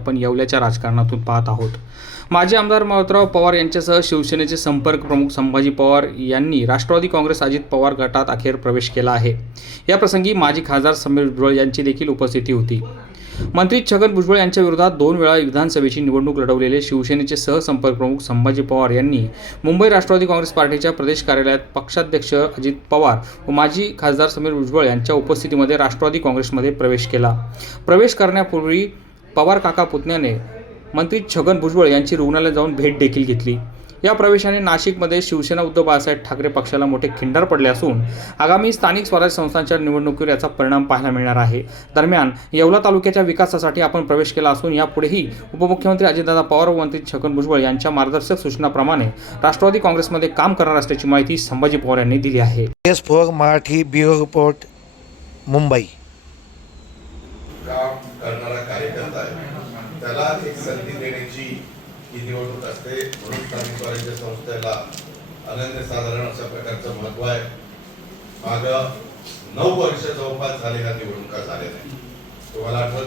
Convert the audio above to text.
आपण येवल्याच्या राजकारणातून पाहत आहोत. माजी आमदार मावतराव पवार यांच्यासह शिवसेनेचे संपर्क प्रमुख संभाजी पवार यांनी राष्ट्रवादी काँग्रेस अजित पवार गटात अखेर प्रवेश केला आहे. या प्रसंगी माजी खासदार समीर भुजबळ यांची देखील उपस्थिती होती. मंत्री छगन भुजबळ यांच्या विरोधात दोन वेळा विधानसभेची निवडणूक लढवलेले शिवसेनेचे सहसंपर्क प्रमुख संभाजी पवार यांनी मुंबई राष्ट्रवादी काँग्रेस पार्टीच्या प्रदेश कार्यालयात पक्षाध्यक्ष अजित पवार व माजी खासदार समीर भुजबळ यांच्या उपस्थितीमध्ये राष्ट्रवादी काँग्रेसमध्ये प्रवेश केला. प्रवेश करण्यापूर्वी पवार काका पुतण्याने मंत्री छगन भुजबळ यांची रुग्णालयात जाऊन भेट देखील घेतली. या प्रवेशाने नाशिकमध्ये शिवसेना उद्धव बाळासाहेब ठाकरे पक्षाला मोठे खिंडार पडले असून आगामी स्थानिक स्वराज्य संस्थांच्या निवडणुकीवर याचा परिणाम पाहायला मिळणार आहे. दरम्यान येवला तालुक्याच्या विकासासाठी आपण प्रवेश केला असून यापुढेही उपमुख्यमंत्री अजितदादा पवार व मंत्री छगन भुजबळ यांच्या मार्गदर्शक सूचनाप्रमाणे राष्ट्रवादी काँग्रेसमध्ये काम करणार असल्याची माहिती संभाजी पवार यांनी दिली आहे. S four Marathi bureau report Mumbai काम करणारा कार्यकर्ता आहे त्याला एक संधी देण्याची ही निवडणूक असते. म्हणून स्थानिक स्वराज्य संस्थेला अनन्यसाधारण अशा प्रकारचं महत्त्व आहे. माग नऊ वर्ष जवळपास झाले ह्या निवडणुका झालेल्या नाही तुम्हाला आठवत